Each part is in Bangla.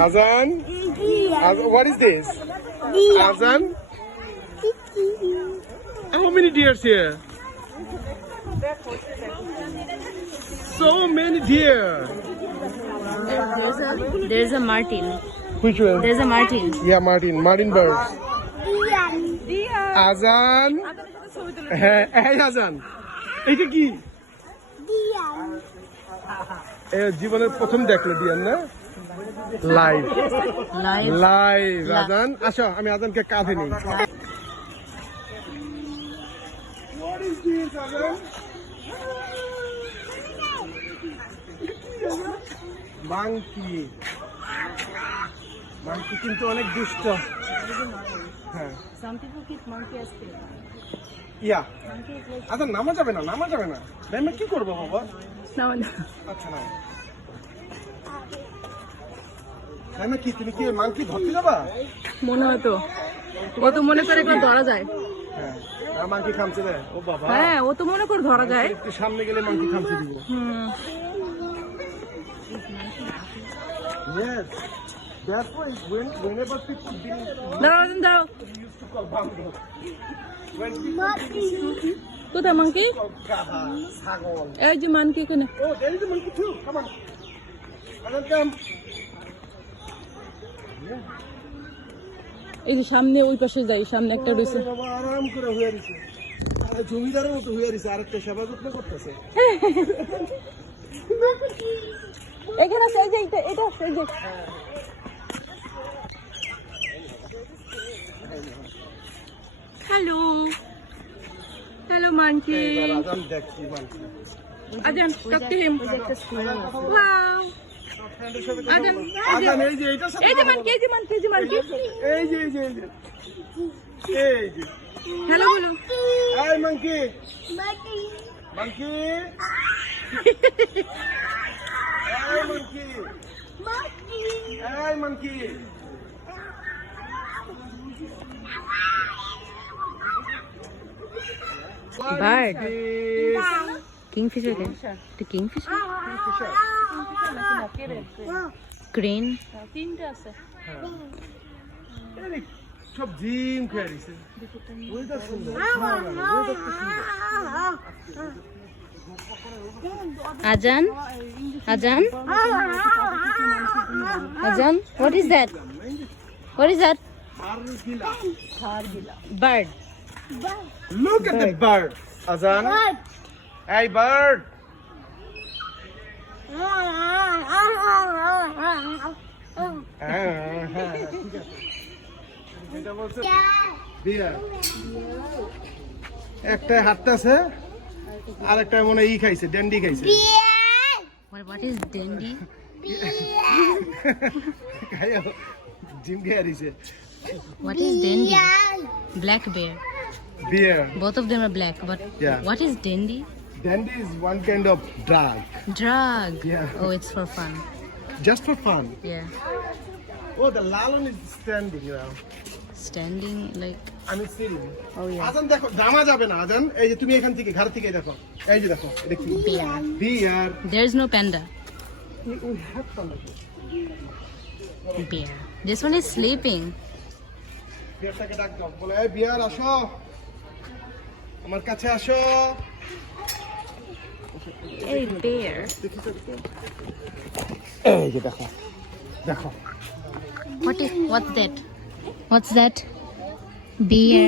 Azan? What is this? Azan? How many deers here? So many deer. There's a martin. Which one? There's a martin. Yeah, Martin birds. Azan? হ্যাঁ এই আজান এইটা কি জীবনের প্রথম দেখলে দিয়ান না লাইভ লাইভ আজান আসো আমি আজানকে কাঁধে নিই মাংকি মাংকি কিন্তু অনেক দুষ্ট হ্যাঁ ইয়া আচ্ছা নামা যাবে না আমি কি করবো বাবা আচ্ছা না আমি কি তুমি কি মাংকি ধরতে যাবা মনে হয় তো ও তো মনে করে একবার ধরা যায় হ্যাঁ মাংকি খামছে রে ও বাবা হ্যাঁ ও তো মনে করে ধরা যায় একটু সামনে গেলে মাংকি খামছে দিব Yes. Therefore, whenever people দাঁড়াও used to call bamboo. When কোথায় মাংকি ছাগল এই যে মাংকি কোনে Oh, there is a monkey too. Come on. Azan, come. এই যে সামনে ওই পাশে যাই সামনে একটা রয়েছে বাবা আরাম করে হয়ে রয়েছে জমিদারের মতো হয়ে রয়েছে আরেকটা সেবা যত্ন করতেছে এখানে আছে এই যে এটা আছে এই যে হ্যালো মানকি আজান দেখছি মানছি আজান talk to him wow আজান আজান এই যে এটা এই যে মানকি এই যে হ্যালো বলো Hi monkey monkey Hi monkey Hi monkey bird kingfisher the kingfisher crane তিনটা আছে সব জিম খেয়ে দিছে ওইটা সুন্দর Azan what is that bird Look at the bird Azan Hey bird এটা বলছে বিয়ার একটা হাঁটতেছে আর একটা মনে ই খাইছে ড্যান্ডি খাইছে what is dandy খাইও জিম খেয়ে দিছে what is dandy black bear both of them are black but Yeah. what is dandy Dandy is one kind of drug Yeah. oh it's for fun just for fun yeah Oh the lalon is standing standing like আমি সিরিং oh yeah আজান দেখো জামা যাবে না আজান এই যে তুমি এখান থেকে ঘর থেকে দেখো এই যে দেখো এটা কি বিয়ার there's no panda we have panda bear this one is sleeping বিয়ারটাকে ডাক দাও বলে এই বিয়ার আসো আমার কাছে আসো hey bear এই যে দেখো দেখো what's that bear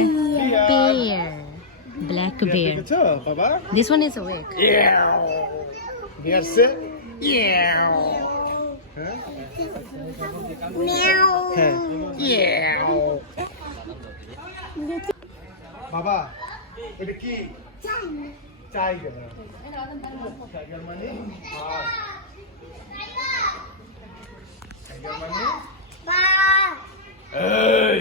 black bear দেখেছো বাবা this one is awake বিয়ার সে হ্যাঁ বাবা এটা কি টাইগার টাইগার মানে টাইগার মানে এই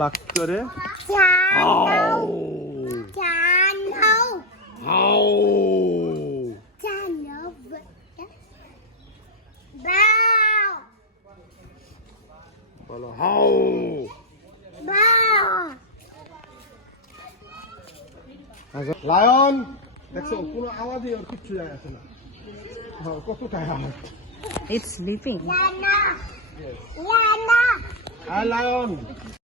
বাক করে বলো হাউ লায়ন দেখছো কোনো আওয়াজই ওর কিচ্ছু যায় আসে না কত tyre It's sleeping. R lion